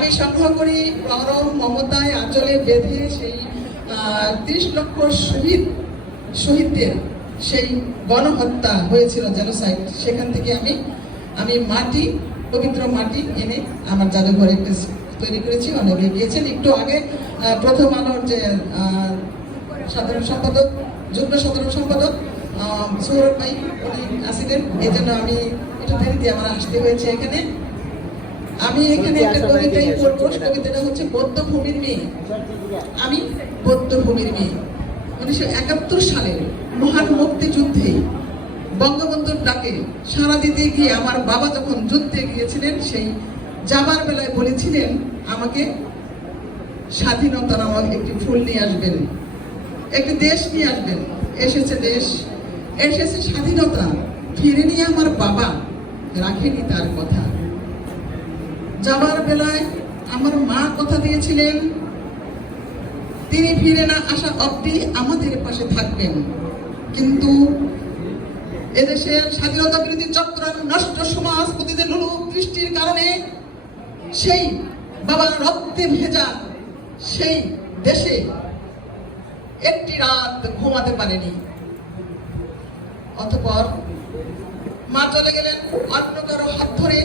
আমি সংগ্রহ করি গরম মমতায় আঁচলে বেঁধে সেই ত্রিশ লক্ষ শহীদ, শহীদদের সেই গণহত্যা হয়েছিল জেনোসাইড সেখান থেকে আমি আমি মাটি, পবিত্র মাটি এনে আমার জাদুঘরে একটা তৈরি করেছি, অনেকে গিয়েছেন। একটু আগে প্রথম আলোর যে সাধারণ সম্পাদক, যুগ্ম সাধারণ সম্পাদক সৌরভ ভাই, উনি আসিলেন। এই জন্য আমি একটু দেরিতে আমার আসতে হয়েছে এখানে। আমি এখানে একটা কবিতাই পড়ব কবিতাটা হচ্ছে বৌদ্ধভূমির মেয়ে। আমি বৌদ্ধভূমির মেয়ে। উনিশশো একাত্তর সালে মহান মুক্তিযুদ্ধে বঙ্গবন্ধুর ডাকে সারা দিতে গিয়ে আমার বাবা যখন যুদ্ধে গিয়েছিলেন, সেই যাবার বেলায় বলেছিলেন, আমাকে স্বাধীনতা নামক একটি ফুল নিয়ে আসবেন, একটি দেশ নিয়ে আসবেন। এসেছে দেশ, এসেছে স্বাধীনতা। ফিরে নিয়ে আমার বাবা রাখেনি তার কথা। যাবার বেলায় আমার মা কথা দিয়েছিলেন, তিনি ফিরে না আসা অবধি আমাদের পাশে থাকবেন। কিন্তু এদেশের স্বাধীনতা বিরোধী চক্র নষ্ট সমাজ প্রতিদের লোক দৃষ্টির কারণে সেই বাবার রক্তে ভেজা সেই দেশে একটি রাত ঘুমাতে পারেনি। অতপর মা চলে গেলেন অন্য কারও হাত ধরে।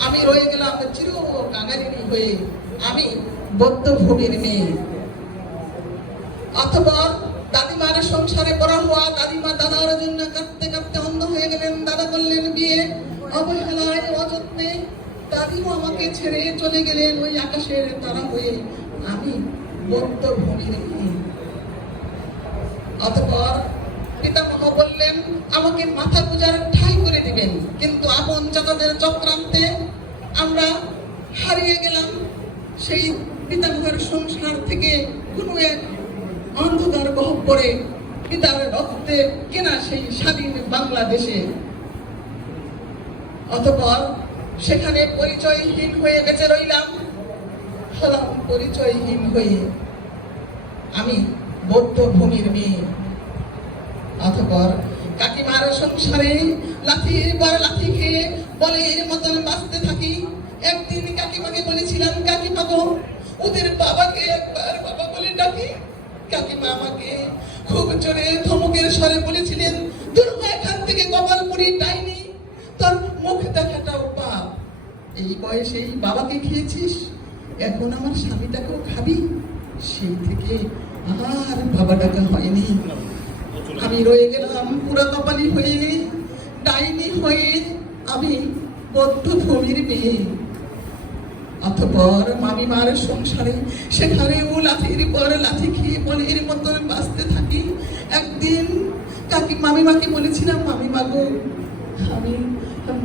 আমি রয়ে গেলাম চির কাঙালিনী হয়ে। আমি বৌদ্ধভূমির মেয়ে। অথবা দাদিমার সংসারে পড়া হওয়া দাদিমা দাদার জন্য কাঁদতে কাঁদতে অন্ধ হয়ে গেলেন, দাদা করলেন বিয়ে অবহেলায় অযত্নে দাদিও আমাকে ছেড়ে চলে গেলেন ওই আকাশের তারা হয়ে। আমি বৌদ্ধভূমির মেয়ে। অতপর পিতামহ বললেন, আমাকে মাথা পূজার হারিয়ে গেলাম, সেই পিতামহের সংসার থেকে কোনো এক অন্ধকার গহ্বরে পিতার রক্তে কেনা সেই স্বাধীন বাংলাদেশে। অতপর সেখানে পরিচয়হীন হয়ে বেঁচে রইলাম হলাম পরিচয়হীন হয়ে। আমি বৌদ্ধ ভূমির মেয়ে। অতপর কাকিমার সংসারে লাঠির পর লাঠি খেয়ে বলের মতন বাঁচতে থাকি। একদিন কাকিমাকে বলেছিলাম, কাকিমা গো, ওদের বাবাকে একবার বাবা বলে ডাকি। কাকিমা আমাকে খুব জোরে ধমকের স্বরে বলেছিলেন, দুর্গা এখান থেকে কপাল পুরি ডাইনি, তোর মুখ দেখাটাও পাপ। এই বয়সে এই বাবাকে খেয়েছিস? এখন আমার স্বামীটাকেও খাবি? সেই থেকে আর বাবা ডাকা হয়নি। আমি রয়ে গেলাম পুরা কপালি হয়ে, ডাইনি হয়ে, আমি বদ্ধ ভূমির মেয়ে। অতপর মামিমার সংসারে সেখানে সেখানেও লাঠির পর লাথি খেয়ে বলের মতন বাঁচতে থাকি। একদিন কাকি মামিমাকে বলেছিলাম, মামিমা গো, আমি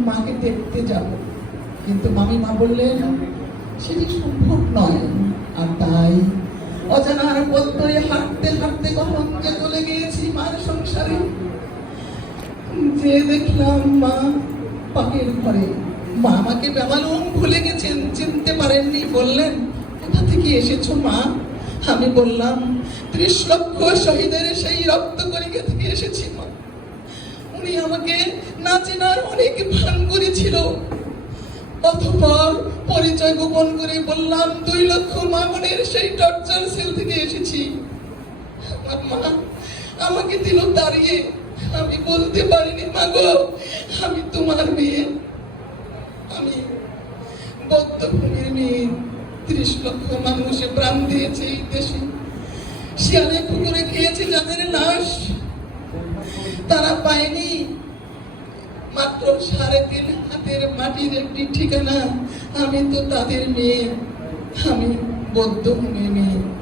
মাকে দেখতে যাব। কিন্তু মামিমা বললেন, সেটি সম্ভব নয়। আর তাই অজানার বলতে হাঁটতে হাঁটতে কখন যে চলে গিয়েছি মার সংসারে। যে দেখলাম মা পাকের ঘরে মা আমাকে বেমালুম ভুলে গেছেন, চিনতে পারেননি, বললেন, কোথা থেকে এসেছ মা? আমি বললাম, ত্রিশ লক্ষ শহীদের সেই রক্ত করিকা থেকে এসেছি মা। উনি আমাকে না চেনার অনেক ভান করেছিল। অতঃপর পরিচয় গোপন করে বললাম, দুই লক্ষ মামনের সেই টর্চার সেল থেকে এসেছি। আমার মা, আমাকে দিল দাঁড়িয়ে। আমি বলতে পারিনি, মা গো, আমি তোমার মেয়ে। আমি যাদের লাশ। তারা পায়নি। মাত্র সাড়ে তিন হাতের মাটির একটি ঠিকানা। আমি তো তাদের মেয়ে, আমি বৌদ্ধ মেয়ে।